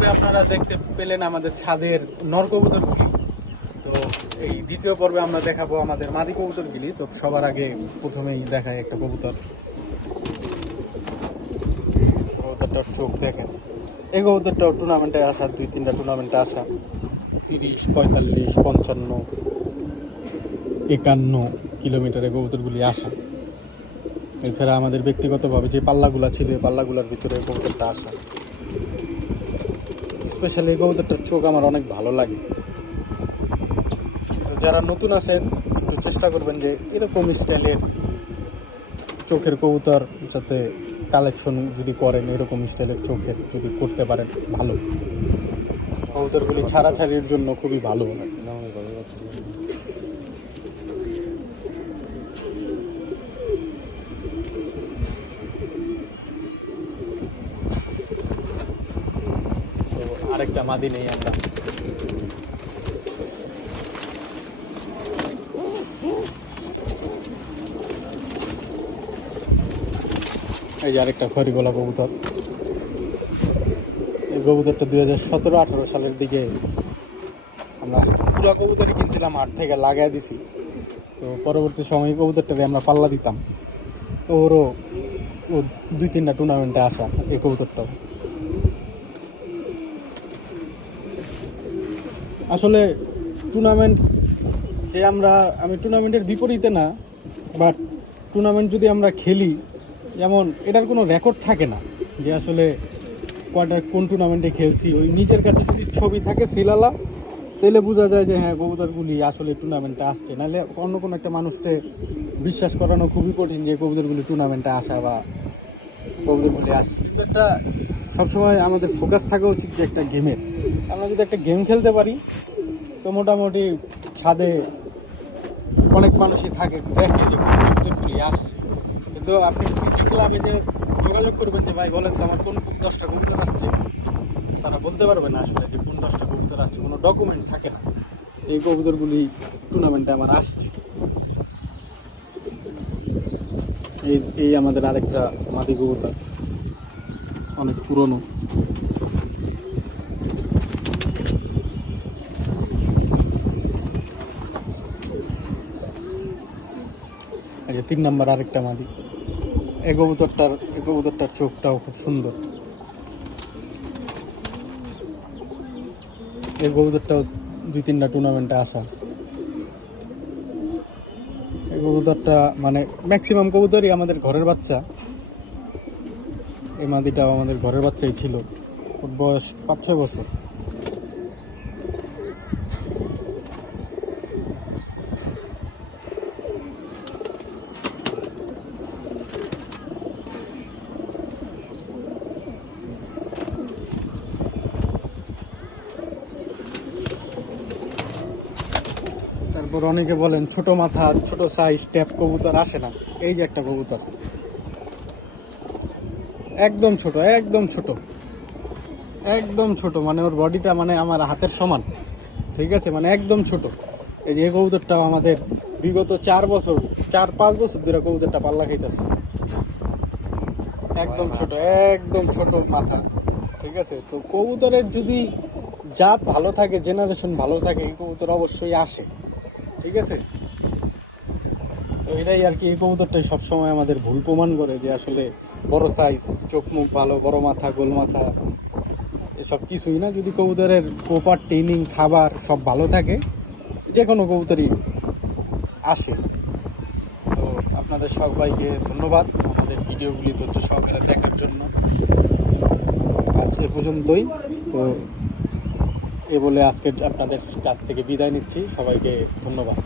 পর্বে আপনারা দেখতে পেলেন আমাদের ছাদের নর কবুতরগুলি তো এই দ্বিতীয় পর্বে আমরা দেখাবো আমাদের মাদি কবুতরগুলি। তো সবার আগে প্রথমেই দেখায় একটা কবুতর। কবুতরটার চোখ দেখেন। এই কবুতরটাও টুর্নামেন্টে আসা দুই, তিনটা টুর্নামেন্টে আসা তিরিশ, পঁয়তাল্লিশ, পঞ্চান্ন, একান্ন কিলোমিটারে কবুতরগুলি আসা। এছাড়া আমাদের ব্যক্তিগতভাবে যে পাল্লাগুলা ছিল, এই পাল্লাগুলার ভিতরে কবুতরটা আসা। স্পেশালি এই কবুতরটার চোখ আমার অনেক ভালো লাগে। যারা নতুন আছেন, একটু চেষ্টা করবেন যে এরকম স্টাইলের চোখের কবুতর যাতে কালেকশন যদি করেন, এরকম স্টাইলের চোখের যদি করতে পারেন, ভালো। কবুতরগুলি ছাড়াছাড়ির জন্য খুবই ভালো। আরেকটা মাদি নেই আমরা। এই যে আরেকটা খড়ি গোলা কবুতর। এই কবুতরটা দুই হাজার সতেরো, আঠারো সালের দিকে আমরা পুরা কবুতরই কিনছিলাম হাট থেকে লাগাই দিছি। তো পরবর্তী সময় কবুতরটাকে আমরা পাল্লা দিতাম। ওরও দুই তিনটা টুর্নামেন্টে আসা এই কবুতরটাও। আসলে টুর্নামেন্ট যে আমরা, আমি টুর্নামেন্টের বিপরীতে না বাট টুর্নামেন্ট যদি আমরা খেলি, যেমন এটার কোনো রেকর্ড থাকে না যে আসলে কয়টা কোন টুর্নামেন্টে খেলছি। ওই নিজের কাছে যদি ছবি থাকে সিলালা, তাহলে বোঝা যায় যে হ্যাঁ কবুতরগুলি আসলে টুর্নামেন্টে আসছে। নাহলে অন্য কোনো একটা মানুষকে বিশ্বাস করানো খুবই কঠিন যে কবুতরগুলি টুর্নামেন্টে আসা বা কবুতরগুলি আসছে। কিন্তু একটা সবসময় আমাদের ফোকাস থাকা উচিত যে একটা গেমের আমরা যদি একটা গেম খেলতে পারি, তো মোটামুটি ছাদে অনেক মানুষই থাকে। দেখে যে কবুতরগুলি আসছে কিন্তু আপনি ক্রিকেট ক্লাবে যে যোগাযোগ করবেন যে, ভাই, বলেন তো আমার কোন দশটা কবুতর আসছে? তারা বলতে পারবে না আসলে যে কোন দশটা কবুতর আসছে। কোনো ডকুমেন্ট থাকে না। এই কবুতরগুলি টুর্নামেন্টে আমার আসছে। এই এই আমাদের আরেকটা মাদি কবুতর অনেক পুরনো। আচ্ছা তিন নম্বর আরেকটা মাদি। এই কবুতরটার চোখটাও খুব সুন্দর। এই কবুতরটাও দুই তিনটা টুর্নামেন্টে আসা। কবুতরটা মানে ম্যাক্সিমাম কবুতরই আমাদের ঘরের বাচ্চা। এই মাদিটা আমাদের ঘরের বাচ্চাই ছিল। ওর বয়স পাঁচ ছয় বছর। তারপর অনেকে বলেন ছোট মাথা, ছোট সাইজ ট্যাপ কবুতর আসে না। এই যে একটা কবুতর। একদম ছোট একদম ছোট। একদম ছোট মানে ওর বডিটা মানে আমার হাতের সমান। ঠিক আছে? মানে একদম ছোট। এই যে কবুতরটাও আমাদের বিগত চার বছর চার পাঁচ বছর ধরে কবুতরটা পাল্লা খাইতেছে। একদম ছোট একদম ছোট মাথা। ঠিক আছে? তো কবুতরের যদি জাত ভালো থাকে জেনারেশন ভালো থাকে এই কবুতর অবশ্যই আসে। ঠিক আছে? তো এটাই আর কি, এই কবুতরটাই সবসময় আমাদের ভুল প্রমাণ করে যে আসলে বড় সাইজ চোখ মুখ ভালো, বড় মাথা, গোল মাথা, এসব কিছুই না। যদি কবুতরের প্রপার ট্রেনিং খাবার সব ভালো থাকে যে কোনো কবুতরই আসে। তো আপনাদের সবাইকে ধন্যবাদ আমাদের ভিডিওগুলি ধৈর্য সহকারে দেখার জন্য। আজ এ পর্যন্তই। তো এ বলে আজকে আপনাদের কাছ থেকে বিদায় নিচ্ছি। সবাইকে ধন্যবাদ।